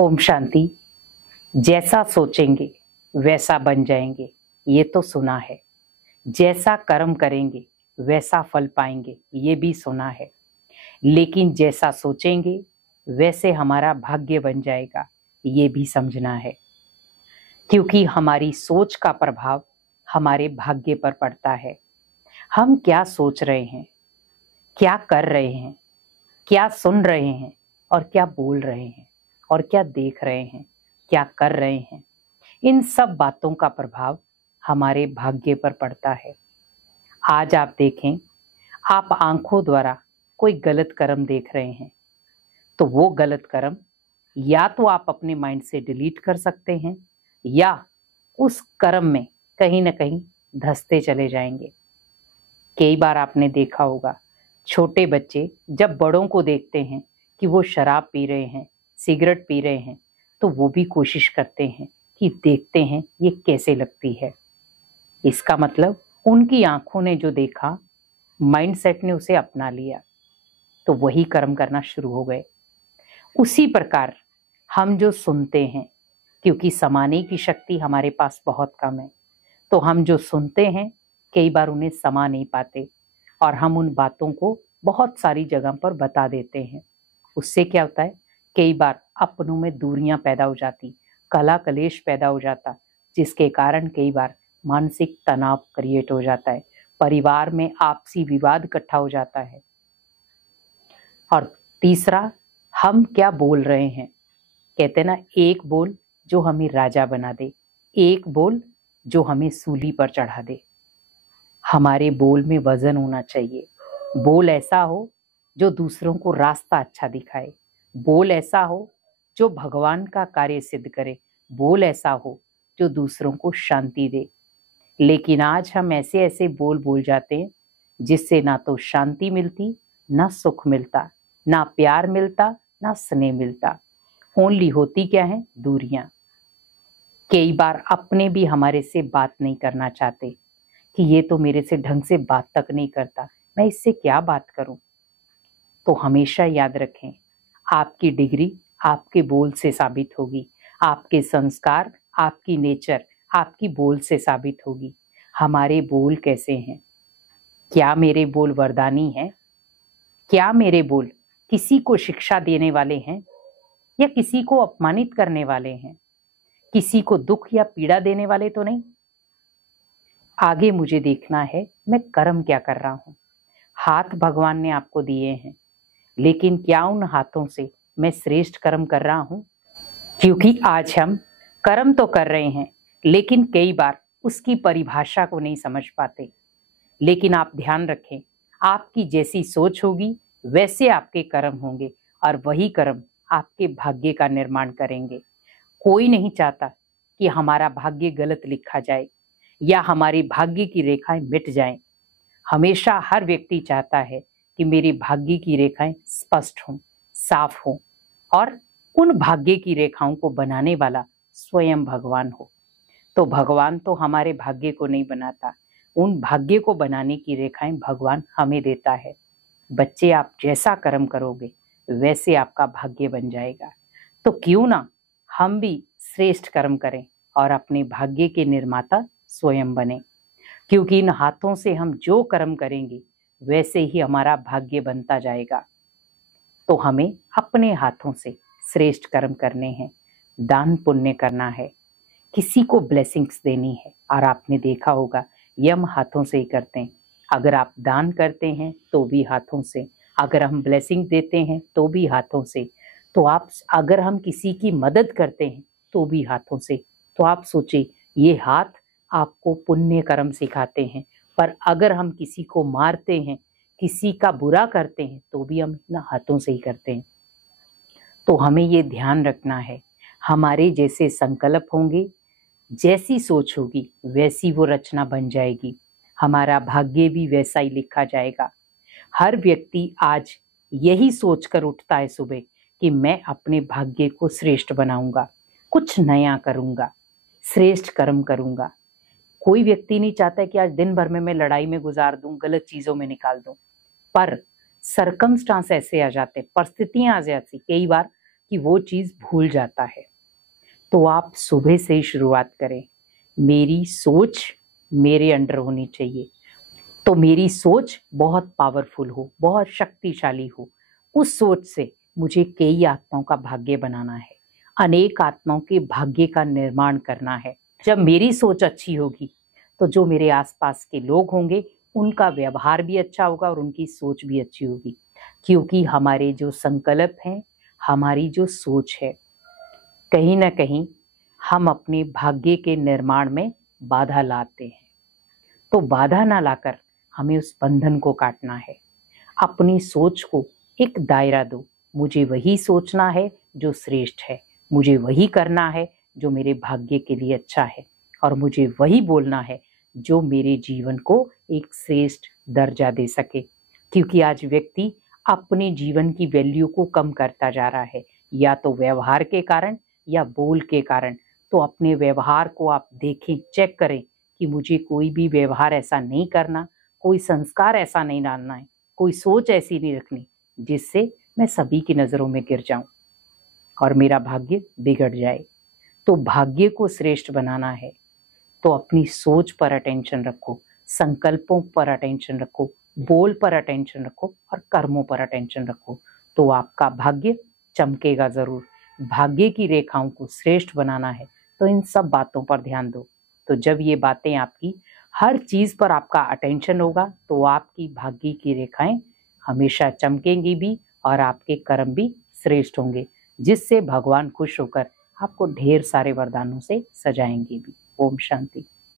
ओम शांति। जैसा सोचेंगे वैसा बन जाएंगे, ये तो सुना है। जैसा कर्म करेंगे वैसा फल पाएंगे, ये भी सुना है। लेकिन जैसा सोचेंगे वैसे हमारा भाग्य बन जाएगा, ये भी समझना है। क्योंकि हमारी सोच का प्रभाव हमारे भाग्य पर पड़ता है। हम क्या सोच रहे हैं, क्या कर रहे हैं, क्या सुन रहे हैं और क्या बोल रहे हैं और क्या देख रहे हैं, क्या कर रहे हैं, इन सब बातों का प्रभाव हमारे भाग्य पर पड़ता है। आज आप देखें, आप आंखों द्वारा कोई गलत कर्म देख रहे हैं तो वो गलत कर्म या तो आप अपने माइंड से डिलीट कर सकते हैं या उस कर्म में कहीं ना कहीं धंसते चले जाएंगे। कई बार आपने देखा होगा, छोटे बच्चे जब बड़ों को देखते हैं कि वो शराब पी रहे हैं, सिगरेट पी रहे हैं, तो वो भी कोशिश करते हैं कि देखते हैं ये कैसे लगती है। इसका मतलब उनकी आंखों ने जो देखा, माइंडसेट ने उसे अपना लिया, तो वही कर्म करना शुरू हो गए। उसी प्रकार हम जो सुनते हैं, क्योंकि समाने की शक्ति हमारे पास बहुत कम है, तो हम जो सुनते हैं कई बार उन्हें समा नहीं पाते और हम उन बातों को बहुत सारी जगह पर बता देते हैं। उससे क्या होता है, कई बार अपनों में दूरियां पैदा हो जाती, कला कलेश पैदा हो जाता, जिसके कारण कई बार मानसिक तनाव क्रिएट हो जाता है, परिवार में आपसी विवाद इकट्ठा हो जाता है। और तीसरा, हम क्या बोल रहे हैं। कहते ना, एक बोल जो हमें राजा बना दे, एक बोल जो हमें सूली पर चढ़ा दे। हमारे बोल में वजन होना चाहिए। बोल ऐसा हो जो दूसरों को रास्ता अच्छा दिखाए, बोल ऐसा हो जो भगवान का कार्य सिद्ध करे, बोल ऐसा हो जो दूसरों को शांति दे। लेकिन आज हम ऐसे ऐसे बोल बोल जाते हैं जिससे ना तो शांति मिलती, ना सुख मिलता, ना प्यार मिलता, ना स्नेह मिलता। ओनली होती क्या है, दूरियां। कई बार अपने भी हमारे से बात नहीं करना चाहते कि ये तो मेरे से ढंग से बात तक नहीं करता, मैं इससे क्या बात करूं। तो हमेशा याद रखें, आपकी डिग्री आपके बोल से साबित होगी, आपके संस्कार, आपकी नेचर आपकी बोल से साबित होगी। हमारे बोल कैसे हैं? क्या मेरे बोल वरदानी हैं? क्या मेरे बोल किसी को शिक्षा देने वाले हैं या किसी को अपमानित करने वाले हैं? किसी को दुख या पीड़ा देने वाले तो नहीं। आगे मुझे देखना है मैं कर्म क्या कर रहा हूं। हाथ भगवान ने आपको दिए हैं, लेकिन क्या उन हाथों से मैं श्रेष्ठ कर्म कर रहा हूं? क्योंकि आज हम कर्म तो कर रहे हैं, लेकिन कई बार उसकी परिभाषा को नहीं समझ पाते। लेकिन आप ध्यान रखें, आपकी जैसी सोच होगी वैसे आपके कर्म होंगे और वही कर्म आपके भाग्य का निर्माण करेंगे। कोई नहीं चाहता कि हमारा भाग्य गलत लिखा जाए या हमारी भाग्य की रेखाएं मिट जाएं। हमेशा हर व्यक्ति चाहता है कि मेरी भाग्य की रेखाएं स्पष्ट हों, साफ हों, और उन भाग्य की रेखाओं को बनाने वाला स्वयं भगवान हो। तो भगवान तो हमारे भाग्य को नहीं बनाता, उन भाग्य को बनाने की रेखाएं भगवान हमें देता है। बच्चे, आप जैसा कर्म करोगे वैसे आपका भाग्य बन जाएगा। तो क्यों ना हम भी श्रेष्ठ कर्म करें और अपने भाग्य के निर्माता स्वयं बने। क्योंकि इन हाथों से हम जो कर्म करेंगे वैसे ही हमारा भाग्य बनता जाएगा। तो हमें अपने हाथों से श्रेष्ठ कर्म करने हैं, दान पुण्य करना है, किसी को ब्लेसिंग्स देनी है। और आपने देखा होगा, यम हाथों से ही करते हैं। अगर आप दान करते हैं तो भी हाथों से, अगर हम ब्लेसिंग देते हैं तो भी हाथों से, तो आप अगर हम किसी की मदद करते हैं तो भी हाथों से। तो आप सोचिए, ये हाथ आपको पुण्य कर्म सिखाते हैं, पर अगर हम किसी को मारते हैं, किसी का बुरा करते हैं, तो भी हम अपना हाथों से ही करते हैं। तो हमें ये ध्यान रखना है, हमारे जैसे संकल्प होंगे, जैसी सोच होगी वैसी वो रचना बन जाएगी, हमारा भाग्य भी वैसा ही लिखा जाएगा। हर व्यक्ति आज यही सोचकर उठता है सुबह कि मैं अपने भाग्य को श्रेष्ठ बनाऊंगा, कुछ नया करूंगा, श्रेष्ठ कर्म करूंगा। कोई व्यक्ति नहीं चाहता कि आज दिन भर में मैं लड़ाई में गुजार दूं, गलत चीजों में निकाल दूं, पर सरकमस्टांस ऐसे आ जाते, परिस्थितियां आ जाती, कई बार कि वो चीज भूल जाता है। तो आप सुबह से ही शुरुआत करें। मेरी सोच मेरे अंडर होनी चाहिए, तो मेरी सोच बहुत पावरफुल हो, बहुत शक्तिशाली हो। उस सोच से मुझे कई आत्माओं का भाग्य बनाना है, अनेक आत्माओं के भाग्य का निर्माण करना है। जब मेरी सोच अच्छी होगी तो जो मेरे आसपास के लोग होंगे उनका व्यवहार भी अच्छा होगा और उनकी सोच भी अच्छी होगी, क्योंकि हमारे जो संकल्प हैं, हमारी जो सोच है, कहीं ना कहीं हम अपने भाग्य के निर्माण में बाधा लाते हैं। तो बाधा ना लाकर हमें उस बंधन को काटना है। अपनी सोच को एक दायरा दो। मुझे वही सोचना है जो श्रेष्ठ है, मुझे वही करना है जो मेरे भाग्य के लिए अच्छा है, और मुझे वही बोलना है जो मेरे जीवन को एक श्रेष्ठ दर्जा दे सके। क्योंकि आज व्यक्ति अपने जीवन की वैल्यू को कम करता जा रहा है, या तो व्यवहार के कारण या बोल के कारण। तो अपने व्यवहार को आप देखें, चेक करें कि मुझे कोई भी व्यवहार ऐसा नहीं करना, कोई संस्कार ऐसा नहीं डालना है, कोई सोच ऐसी नहीं रखनी जिससे मैं सभी की नजरों में गिर जाऊं और मेरा भाग्य बिगड़ जाए। तो भाग्य को श्रेष्ठ बनाना है तो अपनी सोच पर अटेंशन रखो, संकल्पों पर अटेंशन रखो, बोल पर अटेंशन रखो और कर्मों पर अटेंशन रखो। तो आपका भाग्य चमकेगा जरूर। भाग्य की रेखाओं को श्रेष्ठ बनाना है तो इन सब बातों पर ध्यान दो। तो जब ये बातें आपकी हर चीज पर आपका अटेंशन होगा तो आपकी भाग्य की रेखाएं हमेशा चमकेंगी भी और आपके कर्म भी श्रेष्ठ होंगे, जिससे भगवान खुश होकर आपको ढेर सारे वरदानों से सजाएंगे भी। ओम शांति।